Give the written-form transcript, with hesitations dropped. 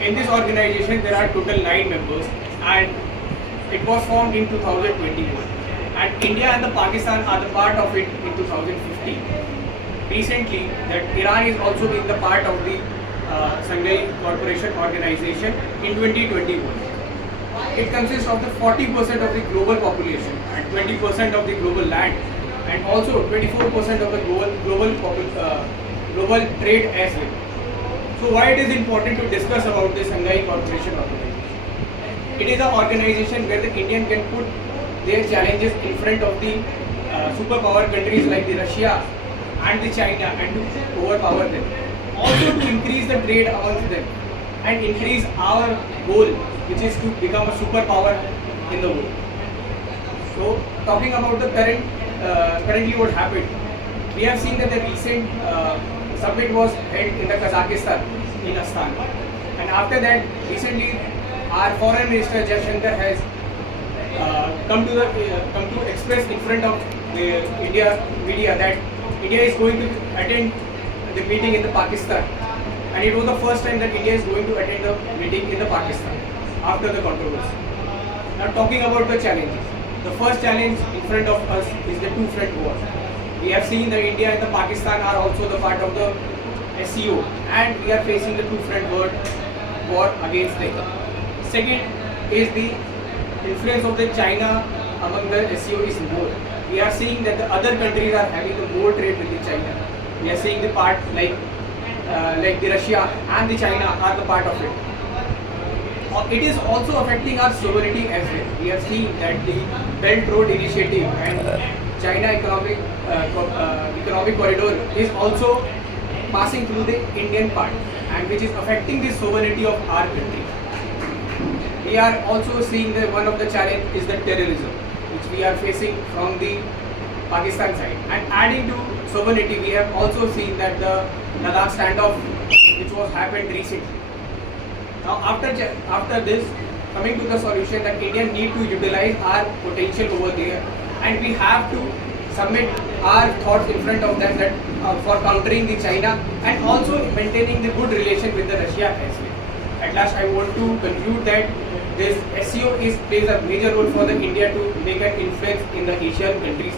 In this organization, there are total 9 members, and it was formed in 2021. And India and the Pakistan are the part of it in 2015. Recently, that Iran is also in the part of the Shanghai Cooperation Organization in 2021. It consists of the 40% of the global population and 20% of the global land, and also 24% of the global trade as well. So why it is important to discuss about the Shanghai Cooperation Organization? It is an organization where the Indian can put their challenges in front of the superpower countries like the Russia and the China and to overpower them. Also to increase the trade amongst them and increase our goal, which is to become a superpower in the world. So talking about the currently what happened, we have seen that the recent summit was held in the Kazakhstan in Astana, and after that recently our foreign minister Jaishankar has come to express in front of the India media that India is going to attend the meeting in the Pakistan, and it was the first time that India is going to attend the meeting in the Pakistan after the controversy. Now talking about the challenges, the first challenge in front of us is the two-front war. We have seen that India and the Pakistan are also the part of the SCO, and we are facing the two-front war against them. Second is the influence of the China among the SCO is more. We are seeing that the other countries are having the more trade with the China. We are seeing the part like the Russia and the China are the part of it. It is also affecting our sovereignty as well. We have seen that the Belt Road Initiative and China economic corridor is also passing through the Indian part, and which is affecting the sovereignty of our country. We are also seeing that one of the challenge is the terrorism, which we are facing from the Pakistan side. And adding to sovereignty, we have also seen that the Ladakh standoff, which was happened recently. Now after this, coming to the solution, that India need to utilize our potential over there, and we have to submit our thoughts in front of them that for countering the China and also maintaining the good relation with the Russia as well. At last, I want to conclude that this SCO plays a major role for the India to make an influence in the Asian countries.